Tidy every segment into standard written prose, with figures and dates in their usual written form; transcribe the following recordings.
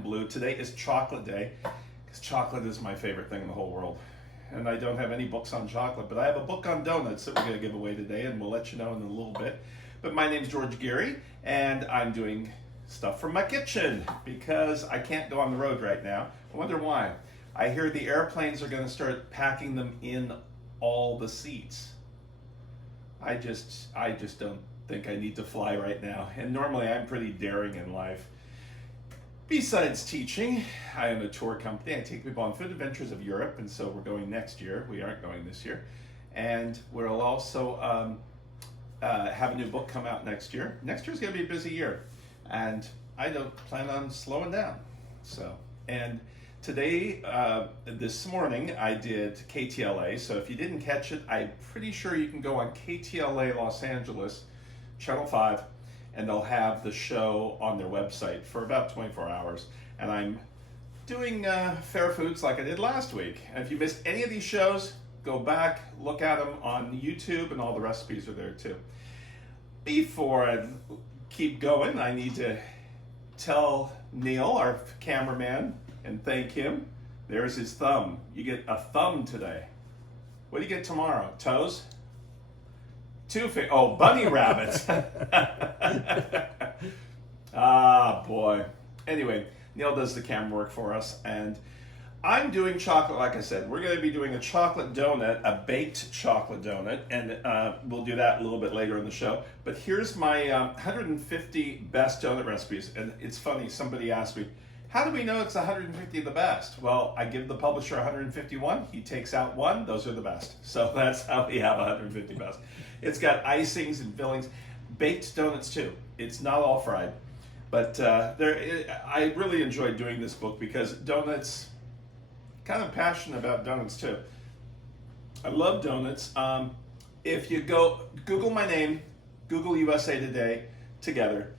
and blue. Today is chocolate day, because chocolate is my favorite thing in the whole world. And I don't have any books on chocolate, but I have a book on donuts that we're going to give away today, and we'll let you know in a little bit. But my name's George Geary, and I'm doing stuff from my kitchen because I can't go on the road right now. I wonder why. I hear the airplanes are going to start packing them in all the seats. I just don't think I need to fly right now. And normally I'm pretty daring in life. Besides teaching, I own a tour company. I take people on food adventures of Europe, and so we're going next year. We aren't going this year. And we'll also have a new book come out next year. Next year's going to be a busy year, and I don't plan on slowing down. So, and today, this morning, I did KTLA. So if you didn't catch it, I'm pretty sure you can go on KTLA Los Angeles, Channel 5, and they'll have the show on their website for about 24 hours. And I'm doing fair foods like I did last week. And if you missed any of these shows, go back, look at them on YouTube, and all the recipes are there too. Before I keep going, I need to tell Neil, our cameraman, and thank him. There's his thumb. You get a thumb today. What do you get tomorrow? Toes? Oh, bunny rabbits. Ah, boy. Anyway, Neil does the camera work for us, and I'm doing chocolate, like I said. We're going to be doing a chocolate donut, a baked chocolate donut, and we'll do that a little bit later in the show. But here's my 150 best donut recipes, and it's funny, somebody asked me, how do we know it's 150 of the best? Well, I give the publisher 151, he takes out one, those are the best. So that's how we have 150 best. It's got icings and fillings, baked donuts too. It's not all fried, but I really enjoyed doing this book because donuts, kind of passionate about donuts too. I love donuts. If you go, Google my name, Google USA Today together,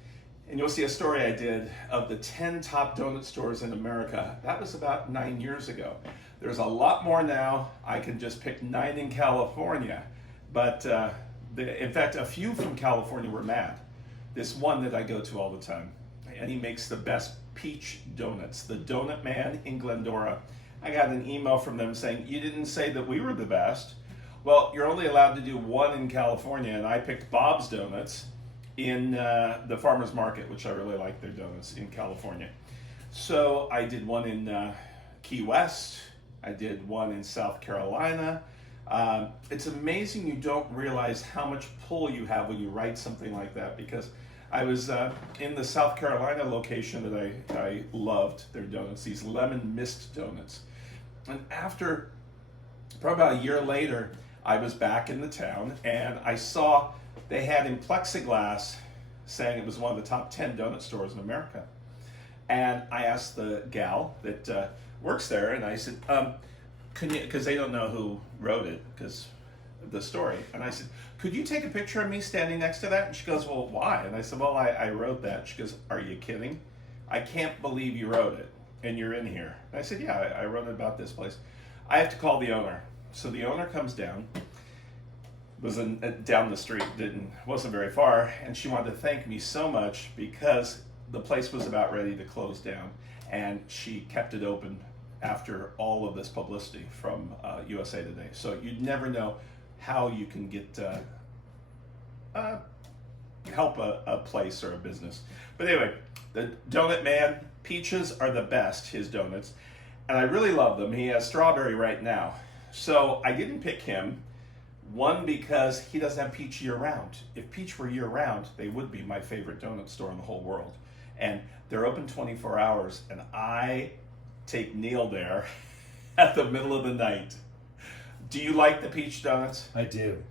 and you'll see a story I did of the 10 top donut stores in America. That was about 9 years ago. There's a lot more now. I can just pick 9 in California, but in fact, a few from California were mad. This one that I go to all the time, and he makes the best peach donuts, the Donut Man in Glendora. I got an email from them saying, you didn't say that we were the best. Well, you're only allowed to do one in California, and I picked Bob's Donuts in the farmer's market, which I really like their donuts in California. So I did one in Key West. I did one in South Carolina. It's amazing you don't realize how much pull you have when you write something like that, because I was in the South Carolina location that I loved their donuts, these lemon mist donuts. And after, probably about a year later, I was back in the town and I saw they had in plexiglass saying it was one of the top 10 donut stores in America. And I asked the gal that works there, and I said, can you, because they don't know who wrote it, because of the story. And I said, could you take a picture of me standing next to that? And she goes, well, why? And I said, well, I wrote that. She goes, are you kidding? I can't believe you wrote it, and you're in here. And I said, yeah, I wrote it about this place. I have to call the owner. So the owner comes down, was down the street, wasn't very far, and she wanted to thank me so much because the place was about ready to close down, and she kept it open after all of this publicity from USA Today. So you'd never know how you can get help a place or a business. But anyway, the Donut Man, peaches are the best, his donuts, and I really love them. He has strawberry right now. So I didn't pick him. One, because he doesn't have peach year-round. If peach were year-round, they would be my favorite donut store in the whole world. And they're open 24 hours, and I take Neil there at the middle of the night. Do you like the peach donuts? I do.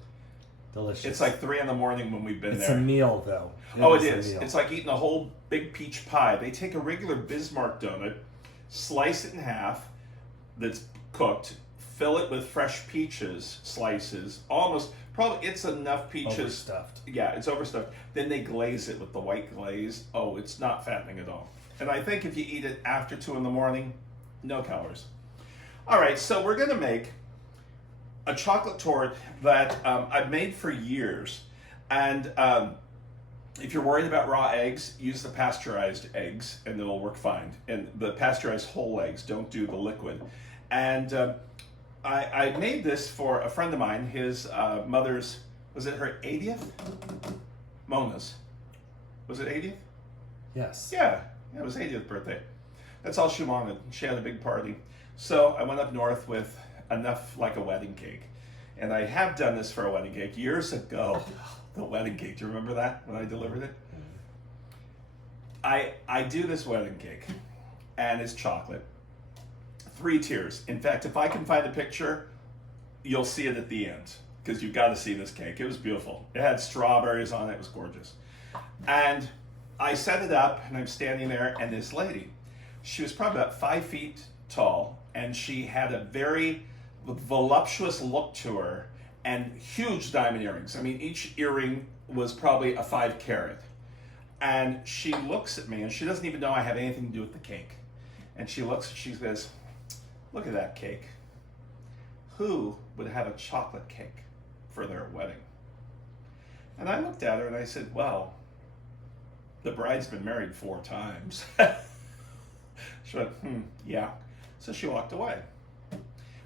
Delicious. It's like 3 in the morning when we've been there. It's a meal, though. It is. It's like eating a whole big peach pie. They take a regular Bismarck donut, slice it in half, that's cooked, fill it with fresh peaches slices, probably it's enough peaches. Overstuffed. Yeah, it's overstuffed. Then they glaze it with the white glaze. Oh, it's not fattening at all. And I think if you eat it after 2 in the morning, no calories. All right, so we're gonna make a chocolate torte that I've made for years. And If you're worried about raw eggs, use the pasteurized eggs and it'll work fine. And the pasteurized whole eggs, don't do the liquid. And I made this for a friend of mine. His mother's, was it her 80th? Mona's. Was it 80th? Yes. Yeah, it was 80th birthday. That's all she wanted. She had a big party. So I went up north with enough like a wedding cake. And I have done this for a wedding cake years ago. The wedding cake, do you remember that when I delivered it? I do this wedding cake and it's chocolate. 3 tiers. In fact, if I can find a picture, you'll see it at the end because you've got to see this cake. It was beautiful. It had strawberries on it. It was gorgeous. And I set it up and I'm standing there and this lady, she was probably about 5 feet tall and she had a very voluptuous look to her and huge diamond earrings. I mean, each earring was probably a 5 carat. And she looks at me and she doesn't even know I have anything to do with the cake. And she looks and she goes, look at that cake. Who would have a chocolate cake for their wedding? And I looked at her and I said, well, the bride's been married 4 times. She went, yeah. So she walked away.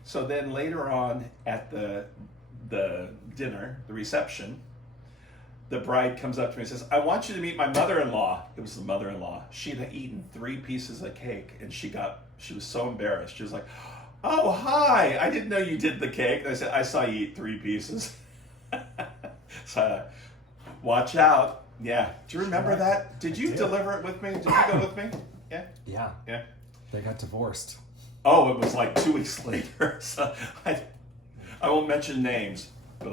So then later on at the dinner, the reception, the bride comes up to me and says, I want you to meet my mother-in-law. It was the mother-in-law. She had eaten 3 pieces of cake and she was so embarrassed. She was like, oh, hi, I didn't know you did the cake. And I said, I saw you eat 3 pieces. So watch out. Yeah. Do you remember that? Did you deliver it with me? Did you go with me? Yeah? Yeah. Yeah. They got divorced. Oh, it was like 2 weeks later. So I won't mention names, but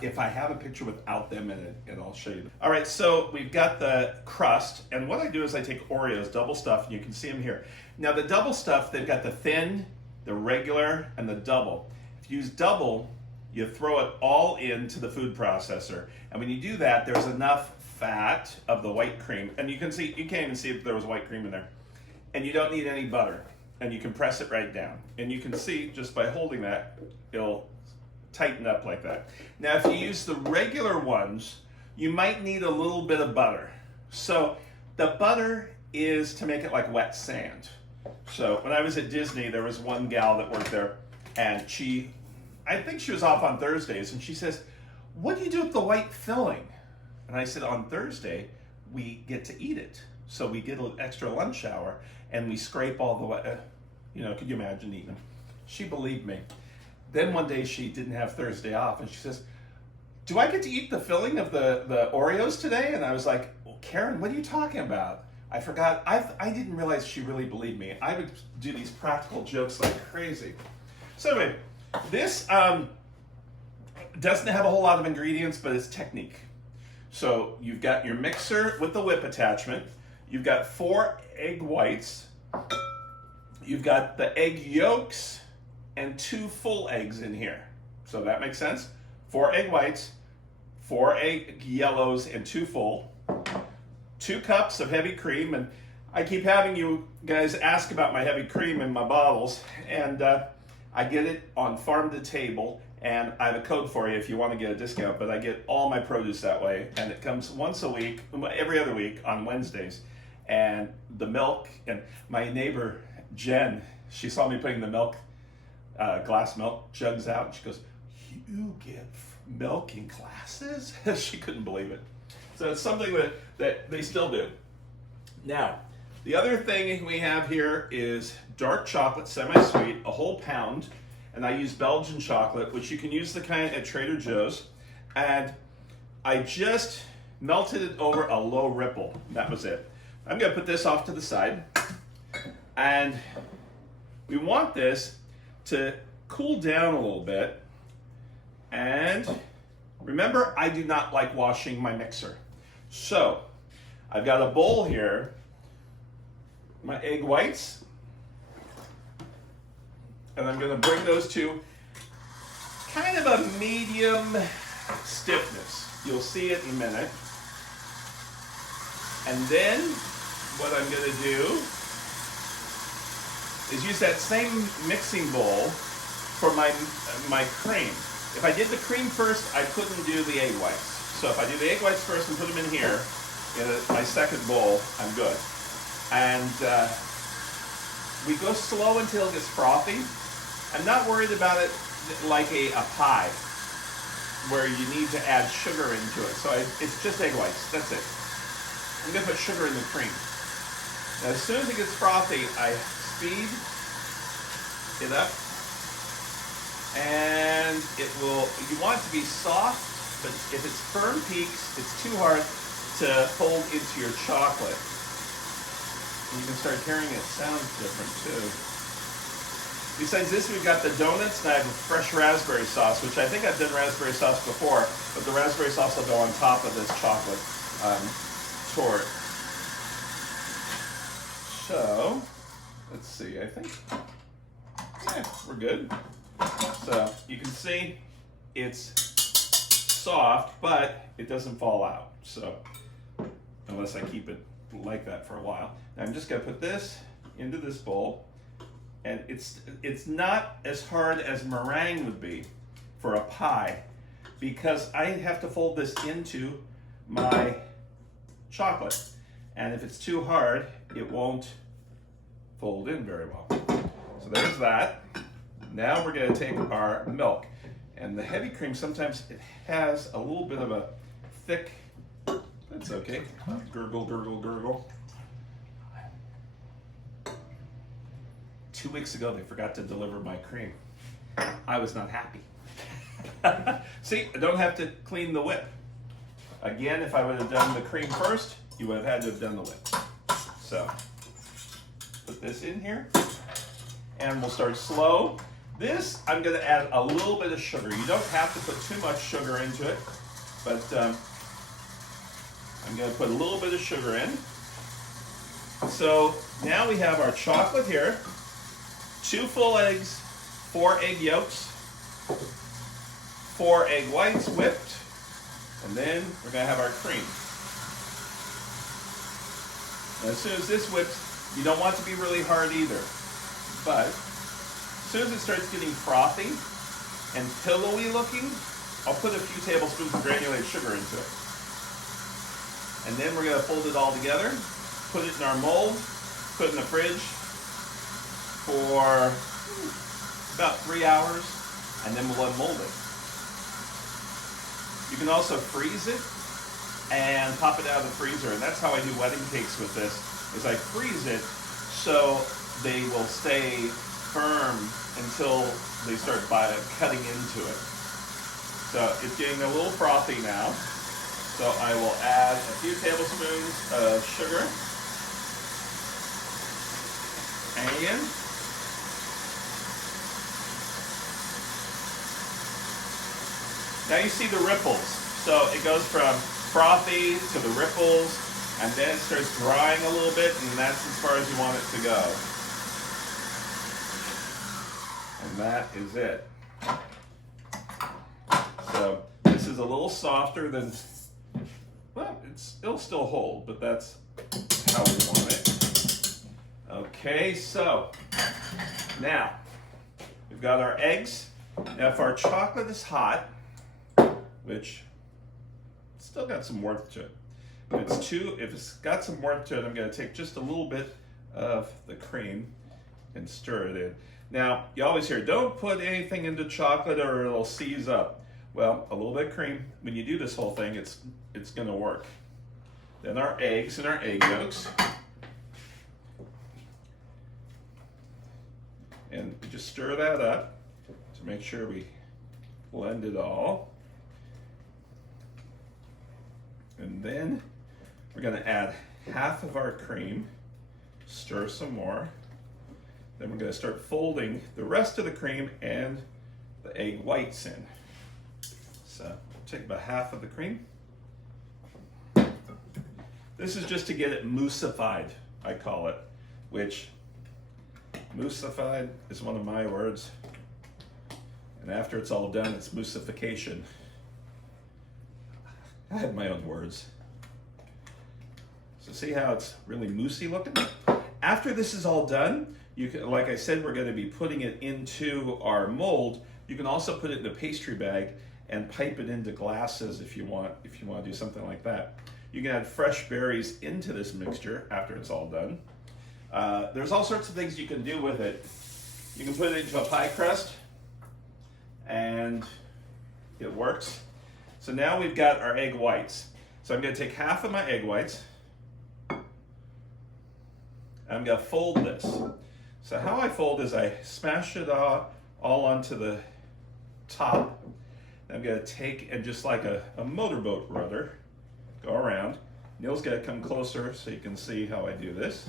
if I have a picture without them in it, and I'll show you. All right, so we've got the crust, and what I do is I take Oreos, double stuff, and you can see them here. Now the double stuff, they've got the thin, the regular, and the double. If you use double, you throw it all into the food processor, and when you do that, there's enough fat of the white cream, and you can't even see if there was white cream in there, and you don't need any butter, and you can press it right down, and you can see just by holding that, it'll tighten up like that. Now, if you use the regular ones, you might need a little bit of butter. So the butter is to make it like wet sand. So when I was at Disney, there was one gal that worked there, and I think she was off on Thursdays, and she says, what do you do with the white filling? And I said, on Thursday, we get to eat it. So we get an extra lunch hour, and we scrape all the white, could you imagine eating them? She believed me. Then one day she didn't have Thursday off, and she says, do I get to eat the filling of the Oreos today? And I was like, well, Karen, what are you talking about? I forgot. I didn't realize she really believed me. I would do these practical jokes like crazy. So anyway, this doesn't have a whole lot of ingredients, but it's technique. So you've got your mixer with the whip attachment. You've got 4 egg whites. You've got the egg yolks and 2 full eggs in here. So that makes sense? 4 egg whites, 4 egg yellows, and 2 full. 2 cups of heavy cream, and I keep having you guys ask about my heavy cream in my bottles, and I get it on Farm to Table, and I have a code for you if you want to get a discount, but I get all my produce that way, and it comes once a week, every other week on Wednesdays. And the milk, and my neighbor, Jen, she saw me putting the glass milk jugs out, and she goes, you get milk in glasses? She couldn't believe it. So it's something that they still do. Now, the other thing we have here is dark chocolate, semi-sweet, a whole pound, and I use Belgian chocolate, which you can use the kind at Trader Joe's, and I just melted it over a low ripple. That was it. I'm gonna put this off to the side, and we want this to cool down a little bit. And remember, I do not like washing my mixer. So I've got a bowl here, my egg whites, and I'm gonna bring those to kind of a medium stiffness. You'll see it in a minute. And then what I'm gonna do is use that same mixing bowl for my cream. If I did the cream first, I couldn't do the egg whites. So if I do the egg whites first and put them in here, in my second bowl, I'm good. And we go slow until it gets frothy. I'm not worried about it like a pie, where you need to add sugar into it. So it's just egg whites, that's it. I'm gonna put sugar in the cream. Now, as soon as it gets frothy, I speed it up. And it will, you want it to be soft, but if it's firm peaks, it's too hard to fold into your chocolate. And you can start hearing it sounds different too. Besides this, we've got the donuts, and I have fresh raspberry sauce, which I think I've done raspberry sauce before, but the raspberry sauce will go on top of this chocolate torte. So, let's see, I think, yeah, we're good. So, you can see it's soft, but it doesn't fall out. So, unless I keep it like that for a while. Now, I'm just gonna put this into this bowl. And it's not as hard as meringue would be for a pie, because I have to fold this into my chocolate. And if it's too hard, it won't fold in very well. So there's that. Now we're gonna take our milk. And the heavy cream, sometimes it has a little bit of a thick, that's okay, gurgle, gurgle, gurgle. 2 weeks ago, they forgot to deliver my cream. I was not happy. See, I don't have to clean the whip. Again, if I would have done the cream first, you would have had to have done the whip. So, put this in here, and we'll start slow. This, I'm gonna add a little bit of sugar. You don't have to put too much sugar into it, but I'm gonna put a little bit of sugar in. So, now we have our chocolate here. 2 full eggs, 4 egg yolks, 4 egg whites whipped, and then we're gonna have our cream. Now, as soon as this whips, you don't want it to be really hard either, but as soon as it starts getting frothy and pillowy looking, I'll put a few tablespoons of granulated sugar into it. And then we're gonna fold it all together, put it in our mold, put it in the fridge for about 3 hours, and then we'll unmold it. You can also freeze it and pop it out of the freezer, and that's how I do wedding cakes with this, is I freeze it so they will stay firm until they start cutting into it. So it's getting a little frothy now, so I will add a few tablespoons of sugar, and now you see the ripples. So it goes from frothy to the ripples, and then it starts drying a little bit, and that's as far as you want it to go. And that is it. So this is a little softer than, well, it'll still hold, but that's how we want it. Okay, so now we've got our eggs. Now if our chocolate is hot, which still got some warmth to it. If it's got some warmth to it, I'm going to take just a little bit of the cream and stir it in. Now, you always hear, don't put anything into chocolate or it'll seize up. Well, a little bit of cream, when you do this whole thing, it's going to work. Then our eggs and our egg yolks. And just stir that up to make sure we blend it all. And then we're going to add half of our cream, stir some more. Then we're going to start folding the rest of the cream and the egg whites in. So take about half of the cream. This is just to get it mousseified, I call it, which mousseified is one of my words. And after it's all done, it's mousseification. I have my own words. So see how it's really moussey looking? After this is all done, you can, like I said, we're going to be putting it into our mold. You can also put it in a pastry bag and pipe it into glasses if you want to do something like that. You can add fresh berries into this mixture after it's all done. There's all sorts of things you can do with it. You can put it into a pie crust, and it works. So now we've got our egg whites. So I'm going to take half of my egg whites, and I'm going to fold this. So how I fold is I smash it all onto the top. I'm going to take and just like a motorboat rudder, go around. Neil's going to come closer so you can see how I do this.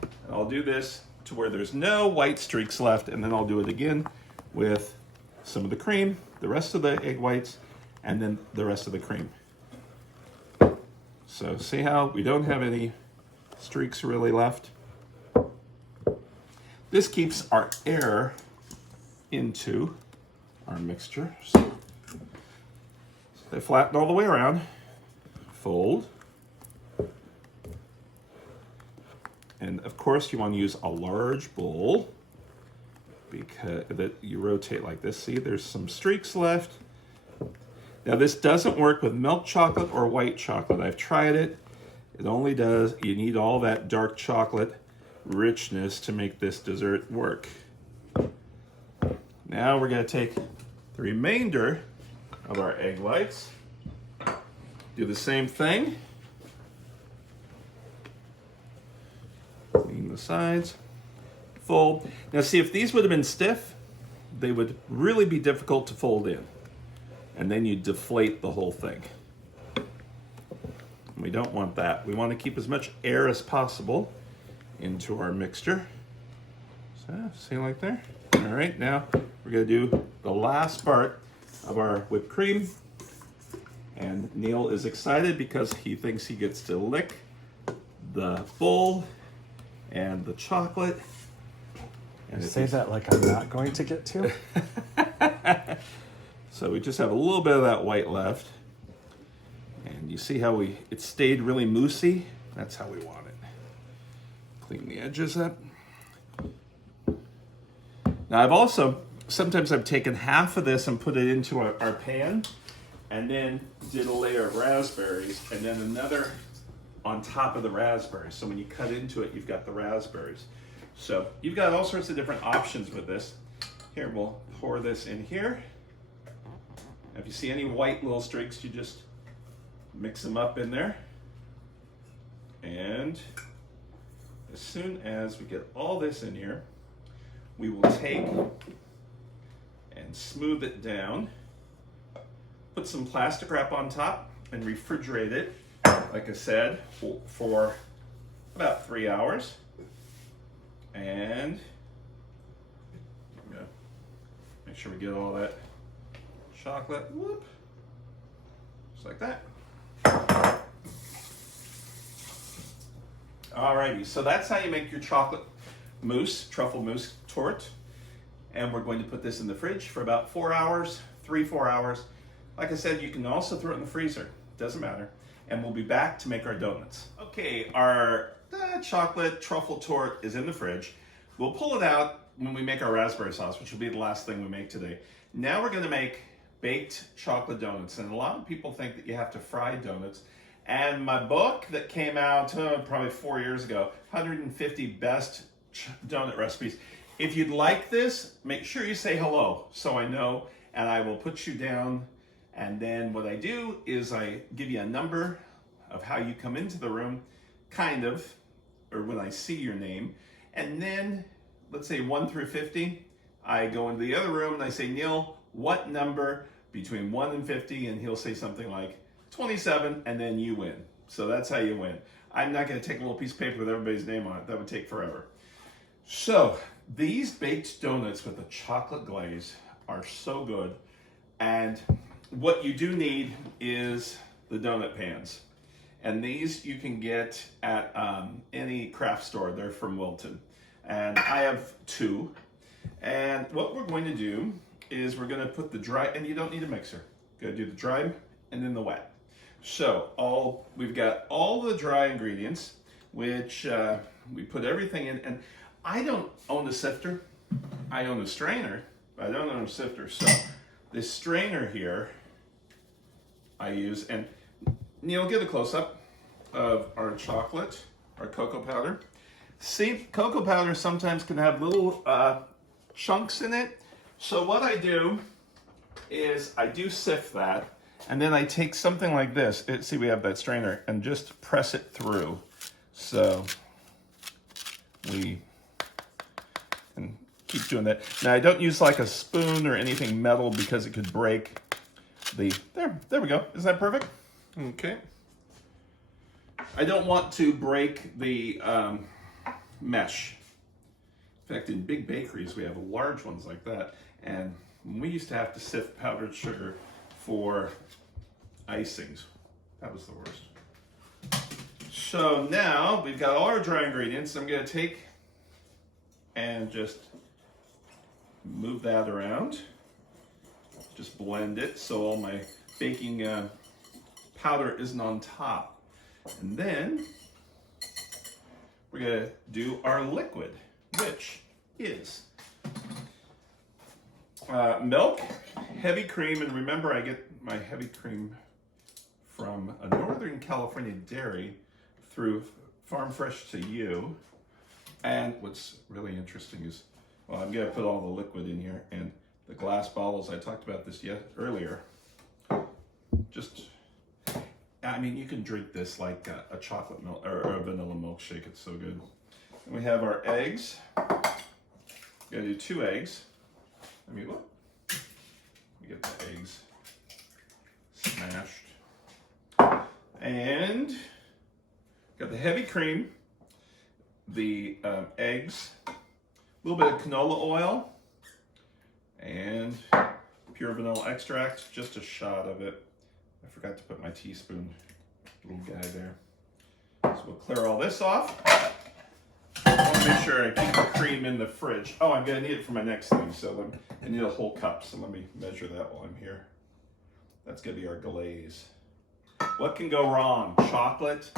And I'll do this to where there's no white streaks left, and then I'll do it again with some of the cream, the rest of the egg whites, and then the rest of the cream. So see how we don't have any streaks really left? This keeps our air into our mixture. So they flatten all the way around. Fold. And of course you want to use a large bowl because that you rotate like this. See, there's some streaks left. Now this doesn't work with milk chocolate or white chocolate. I've tried it. It only does, you need all that dark chocolate richness to make this dessert work. Now we're going to take the remainder of our egg whites, do the same thing, clean the sides, fold. Now see, if these would have been stiff, they would really be difficult to fold in, and then you deflate the whole thing. We don't want that. We want to keep as much air as possible into our mixture. So, see like there? All right, now we're going to do the last part of our whipped cream. And Neil is excited because he thinks he gets to lick the bowl and the chocolate. And say that like I'm not going to get to. So we just have a little bit of that white left. And you see how it stayed really moussey? That's how we want it. Clean the edges up. Now sometimes I've taken half of this and put it into our pan, and then did a layer of raspberries, and then another on top of the raspberries. So when you cut into it, you've got the raspberries. So you've got all sorts of different options with this. Here, we'll pour this in here. If you see any white little streaks, you just mix them up in there. And as soon as we get all this in here, we will take and smooth it down, put some plastic wrap on top, and refrigerate it, like I said, for about 3 hours. And I'm gonna make sure we get all that chocolate, whoop, just like that. Alrighty, so that's how you make your chocolate mousse, truffle mousse torte. And we're going to put this in the fridge for about 4 hours, 3-4 hours. Like I said, you can also throw it in the freezer, doesn't matter. And we'll be back to make our donuts. Okay, our chocolate truffle torte is in the fridge. We'll pull it out when we make our raspberry sauce, which will be the last thing we make today. Now we're gonna make baked chocolate donuts. And a lot of people think that you have to fry donuts. And my book that came out probably 4 years ago, 150 best donut recipes. If you'd like this, make sure you say hello so I know, and I will put you down. And then what I do is I give you a number of how you come into the room, kind of, or when I see your name. And then, let's say 1 through 50, I go into the other room and I say, Neil, what number between 1 and 50? And he'll say something like 27, and then you win. So that's how you win. I'm not going to take a little piece of paper with everybody's name on it. That would take forever. So these baked donuts with the chocolate glaze are so good. And what you do need is the donut pans. And these you can get at any craft store. They're from Wilton. And I have 2. And what we're going to do is we're going to put the dry, and you don't need a mixer. You're going to do the dry and then the wet. So we've got all the dry ingredients, which we put everything in. And I don't own a sifter. I own a strainer, but I don't own a sifter. So this strainer here I use. And Neil, get a close-up of our chocolate, our cocoa powder. See, cocoa powder sometimes can have little chunks in it. So what I do is I do sift that, and then I take something like this. See, we have that strainer, and just press it through. So we can keep doing that. Now I don't use like a spoon or anything metal because it could break the, there we go. Is that perfect? Okay. I don't want to break the mesh. In fact, in big bakeries, we have large ones like that. And we used to have to sift powdered sugar for icings. That was the worst. So now we've got all our dry ingredients. I'm going to take and just move that around. Just blend it so all my baking powder isn't on top. And then we're going to do our liquid, which is milk, heavy cream, and remember I get my heavy cream from a Northern California dairy through Farm Fresh to You. And what's really interesting is, well, I'm going to put all the liquid in here, and the glass bottles, I talked about this earlier. Just, I mean, you can drink this like a chocolate milk or a vanilla milkshake. It's so good. And we have our eggs. We're gonna do 2 eggs. Let me look. We get the eggs smashed. And got the heavy cream, the eggs, a little bit of canola oil, and pure vanilla extract, just a shot of it. I forgot to put my teaspoon little guy there. So we'll clear all this off. I want to make sure I keep the cream in the fridge. Oh, I'm going to need it for my next thing, so I need a whole cup, so let me measure that while I'm here. That's going to be our glaze. What can go wrong? Chocolate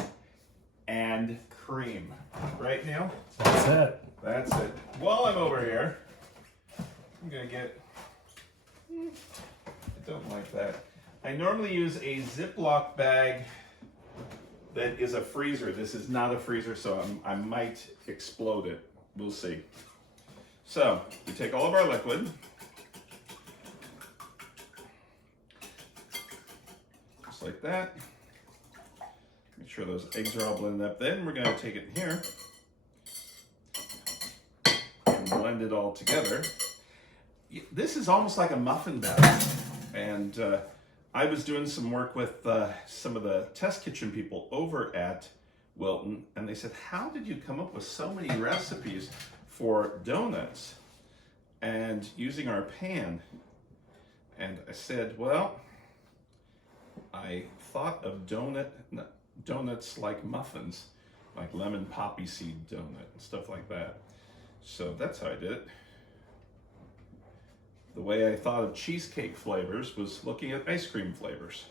and cream. Right, Neil? That's it. That's it. While I'm over here, I'm going to get... I don't like that. I normally use a Ziploc bag that is a freezer. This is not a freezer, so I might explode it. We'll see. So, we take all of our liquid. Just like that. Make sure those eggs are all blended up. Then we're going to take it in here and blend it all together. This is almost like a muffin batter. And I was doing some work with some of the test kitchen people over at Wilton, and they said, how did you come up with so many recipes for donuts and using our pan? And I said, well, I thought of donuts like muffins, like lemon poppy seed donut and stuff like that. So that's how I did it. The way I thought of cheesecake flavors was looking at ice cream flavors.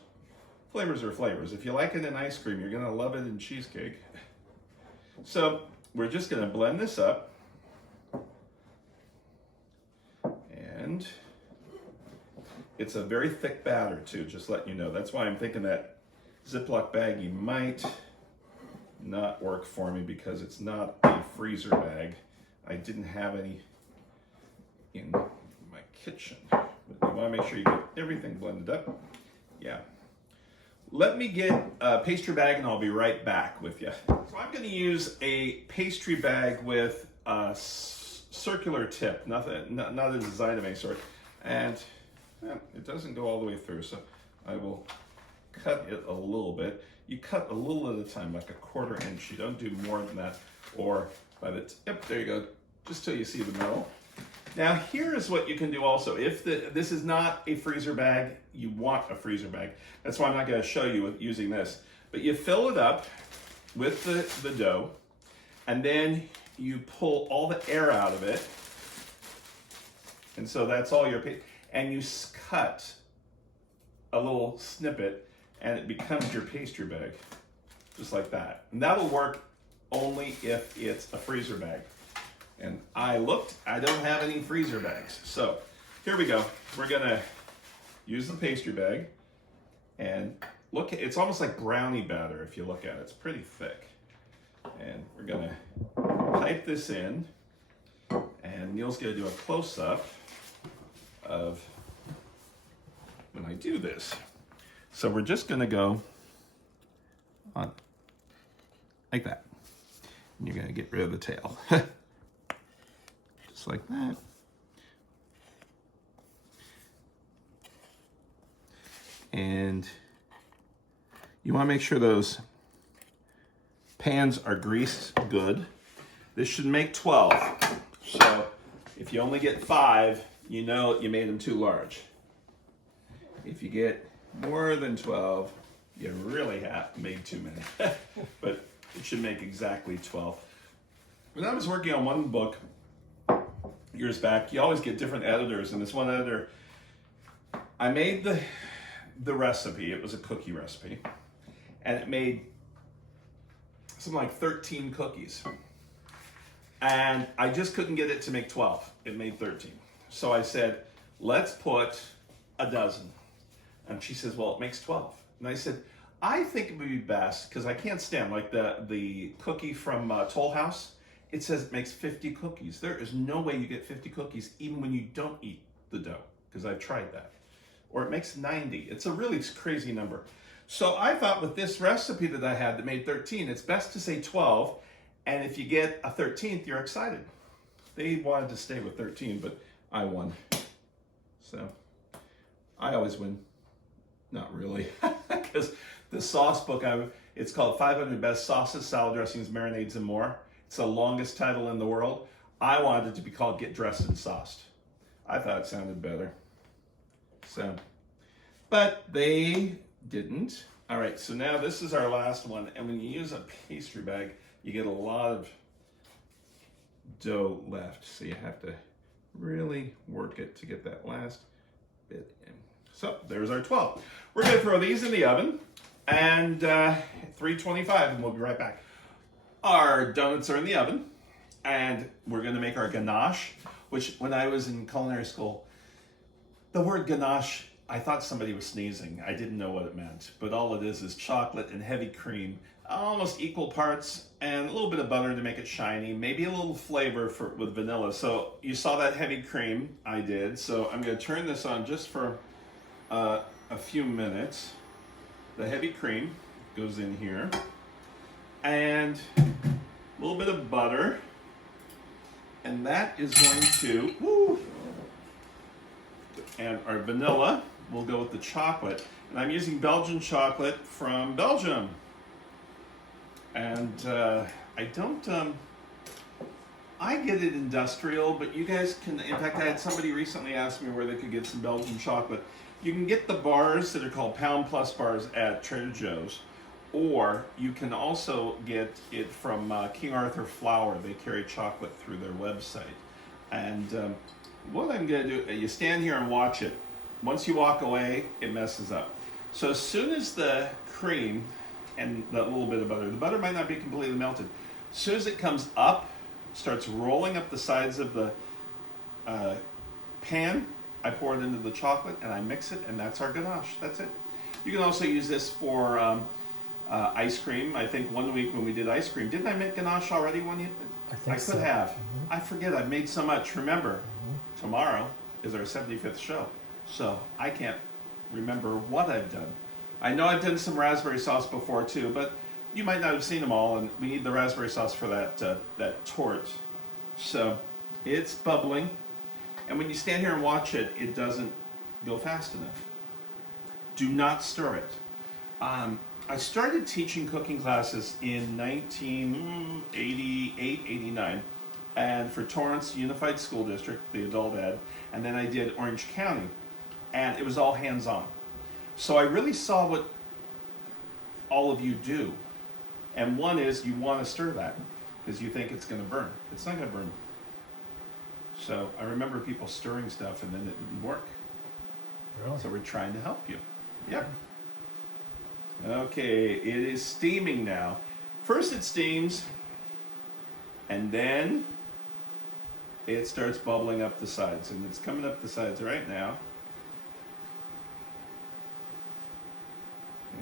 Flavors are flavors. If you like it in ice cream, you're gonna love it in cheesecake. So we're just gonna blend this up. And it's a very thick batter too, just letting you know. That's why I'm thinking that Ziploc baggie might not work for me because it's not a freezer bag. I didn't have any in my kitchen. But you want to make sure you get everything blended up. Yeah. Let me get a pastry bag and I'll be right back with you. So I'm going to use a pastry bag with a circular tip, not a design of any sort. And it doesn't go all the way through, so I will cut it a little bit. You cut a little at a time, like a 1/4 inch. You don't do more than that, or by the tip, there you go, just till you see the metal. Now here is what you can do also. If this is not a freezer bag, you want a freezer bag. That's why I'm not going to show you with using this. But you fill it up with the dough, and then you pull all the air out of it. And so that's all your, and you cut a little snippet, and it becomes your pastry bag, just like that. And that'll work only if it's a freezer bag. And I looked, I don't have any freezer bags. So here we go. We're gonna use the pastry bag, And look, it's almost like brownie batter if you look at it. It's pretty thick. And we're gonna pipe this in, and Neil's gonna do a close-up of when I do this. So we're just gonna go on like that. And you're gonna get rid of the tail. Just like that. And you wanna make sure those pans are greased good. This should make 12. So if you only get 5, you know you made them too large. If you get more than 12, you really have made too many. But it should make exactly 12. When I was working on one book years back, you always get different editors, and this one editor, I made the recipe. It was a cookie recipe, and it made something like 13 cookies. And I just couldn't get it to make 12. It made 13. So I said, let's put a dozen. And she says, well, it makes 12. And I said, I think it would be best, because I can't stand, like the cookie from Toll House, it says it makes 50 cookies. There is no way you get 50 cookies even when you don't eat the dough, because I've tried that. Or it makes 90. It's a really crazy number. So I thought with this recipe that I had that made 13, it's best to say 12. And if you get a 13th, you're excited. They wanted to stay with 13, but I won. So I always win. Not really, because the sauce book, it's called 500 Best Sauces, Salad Dressings, Marinades, and More. It's the longest title in the world. I wanted it to be called Get Dressed and Sauced. I thought it sounded better. So, but they didn't. All right, so now this is our last one. And when you use a pastry bag, you get a lot of dough left. So you have to really work it to get that last bit in. So there's our 12. We're gonna throw these in the oven, and 325, and we'll be right back. Our donuts are in the oven, and we're gonna make our ganache, which when I was in culinary school, the word ganache, I thought somebody was sneezing. I didn't know what it meant, but all it is chocolate and heavy cream, almost equal parts, and a little bit of butter to make it shiny, maybe a little flavor with vanilla. So you saw that heavy cream, I did. So I'm gonna turn this on just for a few minutes. The heavy cream goes in here, and a little bit of butter, and that is going to, and our vanilla will go with the chocolate. And I'm using Belgian chocolate from Belgium. And I don't, I get it industrial, but you guys can, in fact, I had somebody recently ask me where they could get some Belgian chocolate. You can get the bars that are called Pound Plus bars at Trader Joe's, or you can also get it from King Arthur Flour. They carry chocolate through their website. And what I'm gonna do, you stand here and watch it. Once you walk away, it messes up. So as soon as the cream and that little bit of butter, the butter might not be completely melted. As soon as it comes up, starts rolling up the sides of the pan, I pour it into the chocolate and I mix it, and that's our ganache. That's it. You can also use this for ice cream. I think one week when we did ice cream, didn't I make ganache already one year? I could so. have. I forget, I've made so much. Remember, tomorrow is our 75th show, so I can't remember what I've done. I know I've done some raspberry sauce before too, but you might not have seen them all, and we need the raspberry sauce for that torte. So it's bubbling, and when you stand here and watch it, it doesn't go fast enough. Do not stir it. I started teaching cooking classes in 1988, 89, and for Torrance Unified School District, the adult ed, and then I did Orange County, and it was all hands-on. So I really saw what all of you do. And one is you want to stir that because you think it's going to burn. It's not going to burn. So I remember people stirring stuff and then it didn't work. Really? So we're trying to help you. Yep. Okay, it is steaming now. First it steams, and then it starts bubbling up the sides, and it's coming up the sides right now.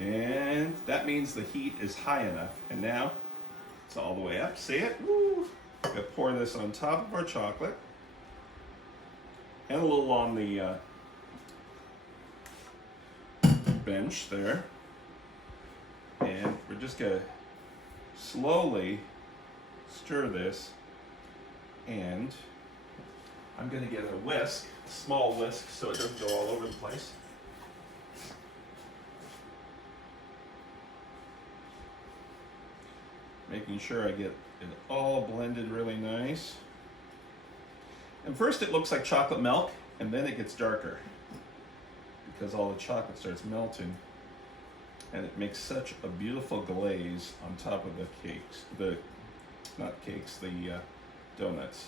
And that means the heat is high enough. And now it's all the way up. See it? Woo! We're gonna pour this on top of our chocolate. And a little on the bench there. And we're just gonna slowly stir this. And I'm gonna get a whisk, a small whisk, so it doesn't go all over the place. Making sure I get it all blended really nice. And first it looks like chocolate milk, and then it gets darker because all the chocolate starts melting. And it makes such a beautiful glaze on top of the cakes, the donuts.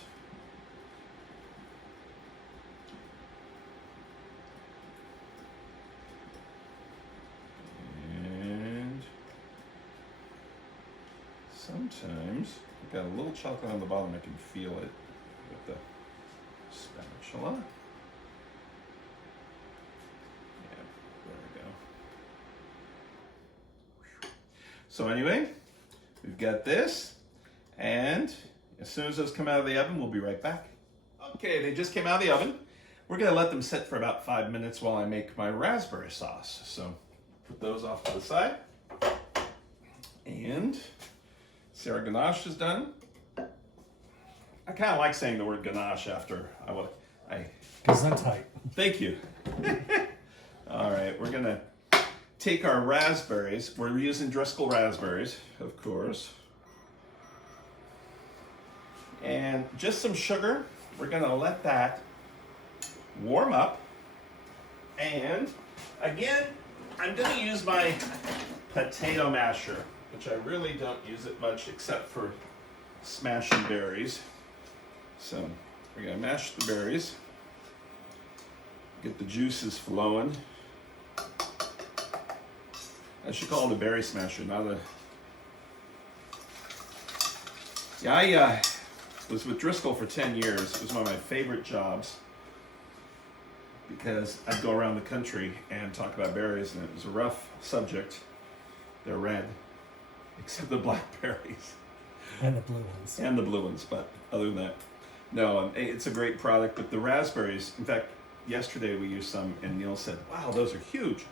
And sometimes I've got a little chocolate on the bottom, I can feel it with the spatula. Yeah, there we go. So anyway, we've got this, and as soon as those come out of the oven, we'll be right back. Okay, they just came out of the oven. We're gonna let them sit for about 5 minutes while I make my raspberry sauce. So put those off to the side. And see, our ganache is done. I kind of like saying the word ganache after I Gesundheit. Thank you. All right, we're gonna take our raspberries. We're using Driscoll raspberries, of course. And just some sugar. We're gonna let that warm up. And again, I'm gonna use my potato masher, which I really don't use it much except for smashing berries. So we're gonna mash the berries, get the juices flowing. I should call it a berry smasher, not a... Yeah, I was with Driscoll for 10 years. It was one of my favorite jobs because I'd go around the country and talk about berries, and it was a rough subject. They're red, except the blackberries. And the blue ones. And the blue ones, but other than that, no, it's a great product. But the raspberries, in fact, yesterday we used some, and Neil said, wow, those are huge.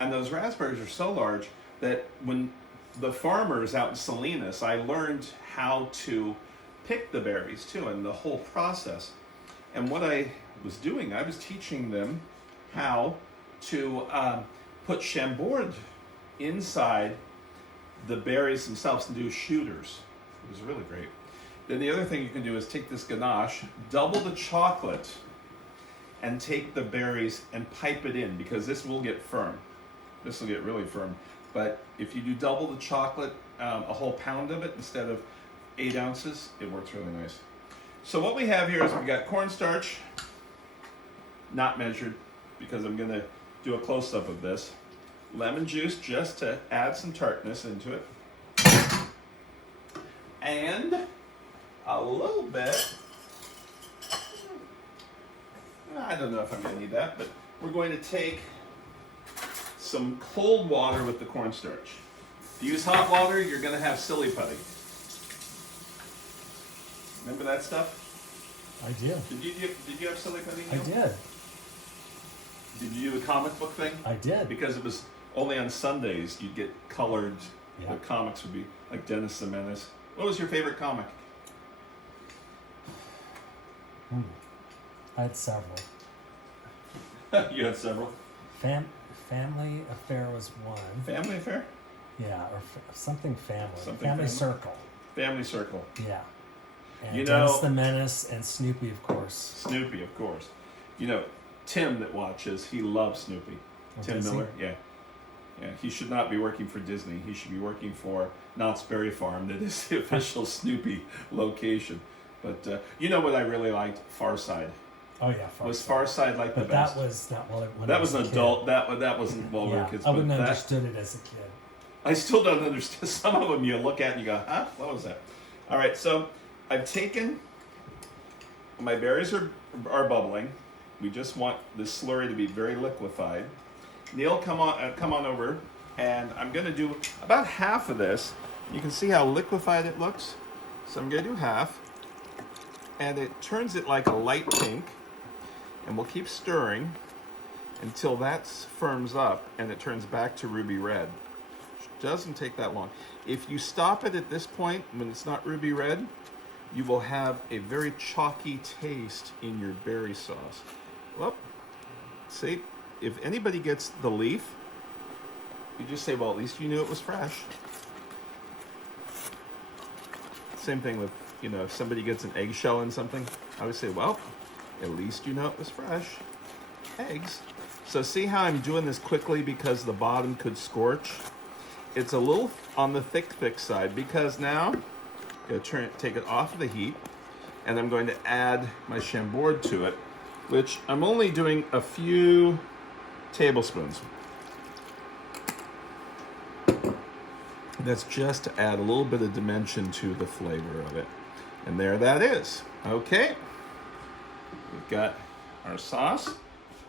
And those raspberries are so large that when the farmers out in Salinas, I learned how to pick the berries too, and the whole process. And what I was doing, I was teaching them how to put chambord inside the berries themselves and do shooters. It was really great. Then the other thing you can do is take this ganache, double the chocolate, and take the berries and pipe it in, because this will get firm. This will get really firm. But if you do double the chocolate, a whole pound of it instead of 8 ounces, it works really nice. So what we have here is we've got cornstarch, not measured, because I'm gonna do a close-up of this. Lemon juice, just to add some tartness into it. And a little bit, I don't know if I'm gonna need that, but we're going to take some cold water with the cornstarch. If you use hot water, you're gonna have silly putty. Remember that stuff? I do. Did you have silly putty? I did. Did you do the comic book thing? I did. Because it was only on Sundays you'd get colored. Yeah. The comics would be like Dennis the Menace. What was your favorite comic? I had several. You had several. Family Affair was one. Family Affair? Yeah, or something family. Something family family? Circle. Family Circle. Yeah. And You know- Dennis the Menace and Snoopy, of course. Snoopy, of course. You know, Tim that watches, he loves Snoopy. Oh, Tim does he? Miller, yeah. Yeah, he should not be working for Disney. He should be working for Knott's Berry Farm, that is the official Snoopy location. But you know what I really liked? Far Side. Oh yeah, Was Far Side like the But best? that was not when That I was was an a adult. kid. That wasn't while we were Yeah, kids. I wouldn't but have that, understood it as a kid. I still don't understand. Some of them you look at and you go, huh? What was that? All right, so I've taken, my berries are bubbling. We just want this slurry to be very liquefied. Neil, come on over. And I'm gonna do about half of this. You can see how liquefied it looks. So I'm gonna do half. And it turns it like a light pink. And we'll keep stirring until that firms up and it turns back to ruby red. Doesn't take that long. If you stop it at this point, when it's not ruby red, you will have a very chalky taste in your berry sauce. Well, see, if anybody gets the leaf, you just say, well, at least you knew it was fresh. Same thing with, you know, if somebody gets an eggshell in something, I would say, well, at least you know it was fresh. Eggs. So see how I'm doing this quickly because the bottom could scorch? It's a little on the thick side because now I'm going to take it off of the heat and I'm going to add my chambord to it, which I'm only doing a few tablespoons. That's just to add a little bit of dimension to the flavor of it. And there that is. Okay. We've got our sauce.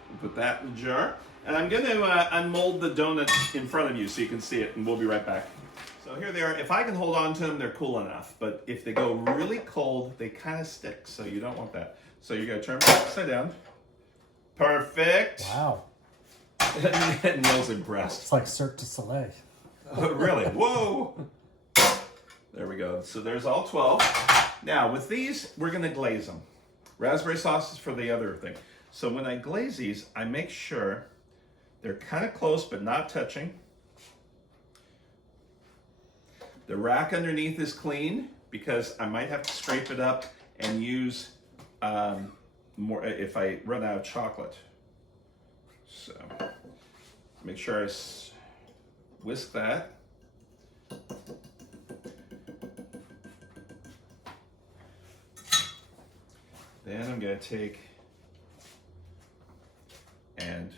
We'll put that in the jar. And I'm going to unmold the donuts in front of you so you can see it, and we'll be right back. So here they are. If I can hold on to them, they're cool enough. But if they go really cold, they kind of stick, so you don't want that. So you got to turn them upside down. Perfect. Wow. Neil's impressed. It's like Cirque du Soleil. Oh, really? Whoa. There we go. So there's all 12. Now, with these, we're going to glaze them. Raspberry sauce is for the other thing. So when I glaze these, I make sure they're kind of close but not touching. The rack underneath is clean because I might have to scrape it up and use more if I run out of chocolate. So make sure I whisk that. Then I'm going to take, and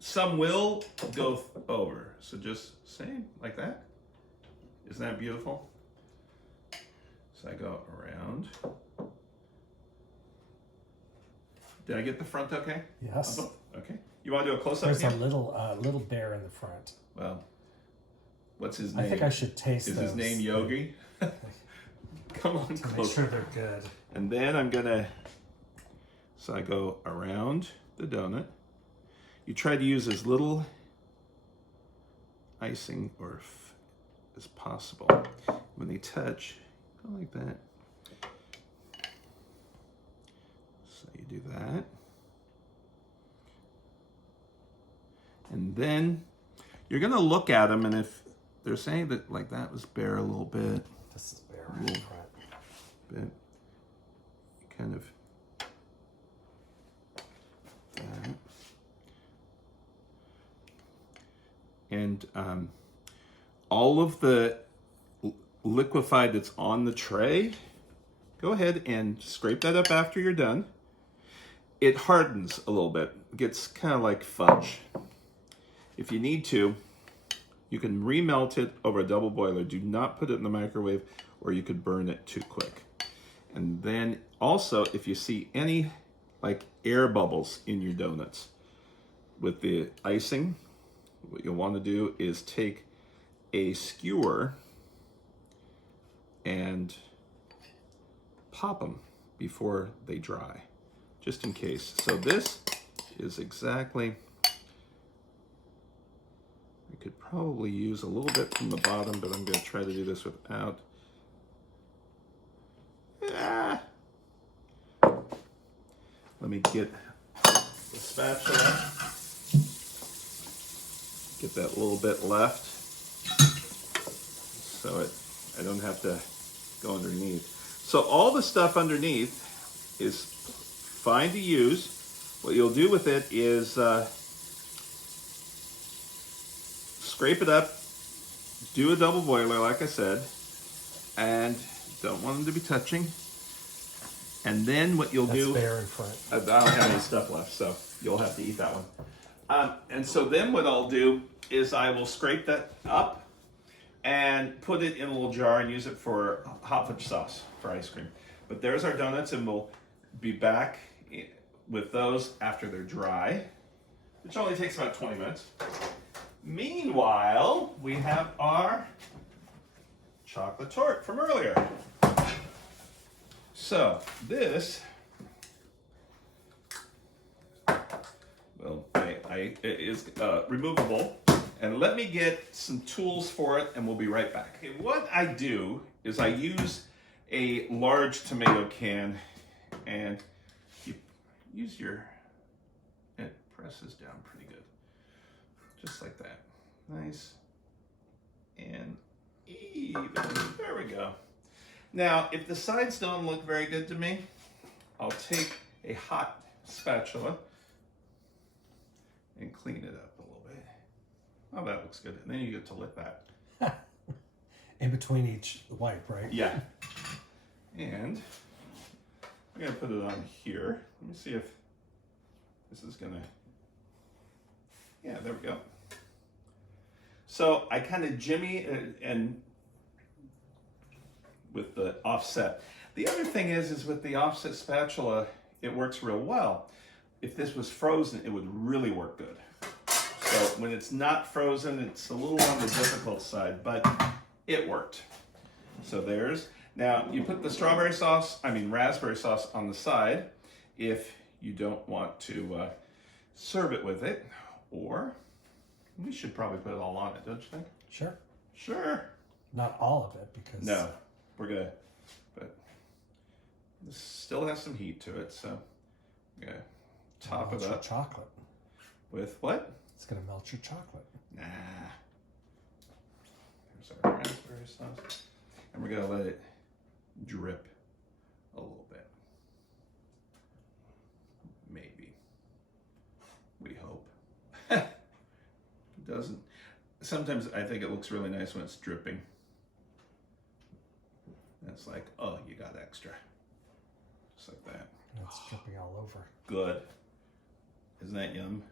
some will go over. So just same, like that. Isn't that beautiful? So I go around. Did I get the front okay? Yes. Okay. You want to do a close-up There's here? a little bear in the front. Well, what's his name? I think I should taste Is those. his name Yogi? Come on, To closer. make sure they're good. And then I'm gonna, so I go around the donut. You try to use as little icing or as possible. When they touch, go like that. So you do that. And then you're gonna look at them, and if they're saying that like that was bare a little bit, This is bear right in front. bit, kind of that. And all of the liquefied that's on the tray, go ahead and scrape that up after you're done. It hardens a little bit, it gets kind of like fudge. If you need to, you can remelt it over a double boiler. Do not put it in the microwave or you could burn it too quick. And then also, if you see any like air bubbles in your donuts with the icing, what you'll want to do is take a skewer and pop them before they dry, just in case. So this is exactly, I could probably use a little bit from the bottom, but I'm going to try to do this without. Let me get the spatula. Get that little bit left so I don't have to go underneath. So all the stuff underneath is fine to use. What you'll do with it is scrape it up, do a double boiler like I said, and don't want them to be touching. And then what you'll do... That's bear in front. I don't have any stuff left, so you'll have to eat that one. And so then what I'll do is I will scrape that up and put it in a little jar and use it for hot fudge sauce for ice cream. But there's our donuts, and we'll be back with those after they're dry, which only takes about 20 minutes. Meanwhile, we have our chocolate torte from earlier. So this, well, it is removable. And let me get some tools for it, and we'll be right back. Okay, what I do is I use a large tomato can, and you use it presses down pretty good. Just like that. Nice and even. There we go. Now, if the sides don't look very good to me, I'll take a hot spatula and clean it up a little bit. Oh, that looks good. And then you get to lick that. In between each wipe, right? Yeah. And I'm going to put it on here. Let me see if this is going to... Yeah, there we go. So I kind of jimmy and with the offset. The other thing is with the offset spatula, it works real well. If this was frozen, it would really work good. So when it's not frozen, it's a little on the difficult side, but it worked. So there's, now you put the raspberry sauce on the side if you don't want to serve it with it, or we should probably put it all on it, don't you think? Sure. Sure. Not all of it, because... No, we're gonna, but this still has some heat to it, so I'm gonna top it up. Chocolate. With what? It's gonna melt your chocolate. Nah. There's our raspberry sauce. And we're gonna let it drip a little bit. Maybe. We hope. It doesn't. Sometimes I think it looks really nice when it's dripping. And it's like, oh, you got extra. Just like that. It's dripping all over. Good. Isn't that yum?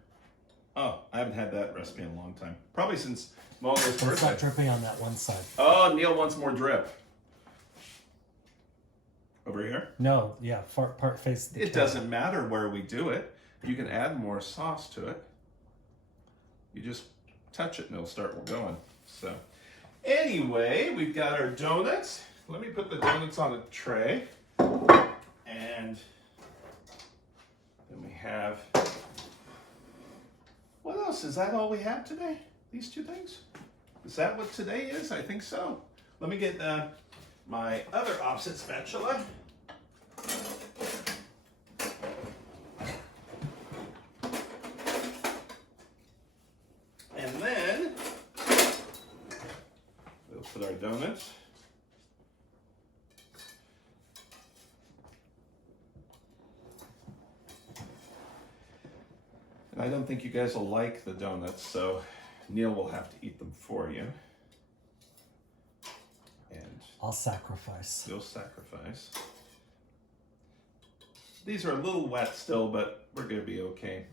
Oh, I haven't had that recipe in a long time. Probably since Mona's birthday. It's not dripping on that one side. Oh, Neil wants more drip. Over here? No, yeah, part face the It camera. doesn't matter where we do it. You can add more sauce to it. You just touch it and it'll start going. So, anyway, we've got our donuts. Let me put the donuts on a tray. And then we have... What else? Is that all we have today? These two things? Is that what today is? I think so. Let me get my other offset spatula. And then we'll put our donuts. And I don't think you guys will like the donuts, so Neil will have to eat them for you. And I'll sacrifice. you'll sacrifice. These are a little wet still, but we're gonna be okay.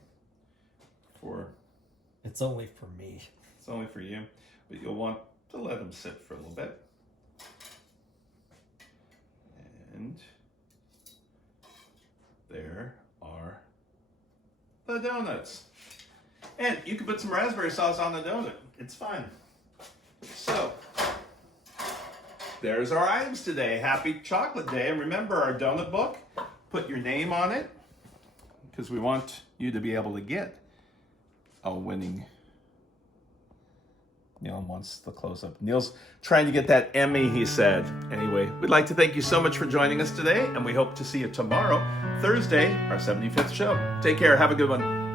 It's only for me. It's only for you, but you'll want to let them sit for a little bit. And there are the donuts. And you can put some raspberry sauce on the donut. It's fine. So, there's our items today. Happy Chocolate Day. And remember our donut book, put your name on it, because we want you to be able to get a winning. Neil wants the close-up. Neil's trying to get that Emmy, he said. Anyway, we'd like to thank you so much for joining us today, and we hope to see you tomorrow, Thursday, our 75th show. Take care. Have a good one.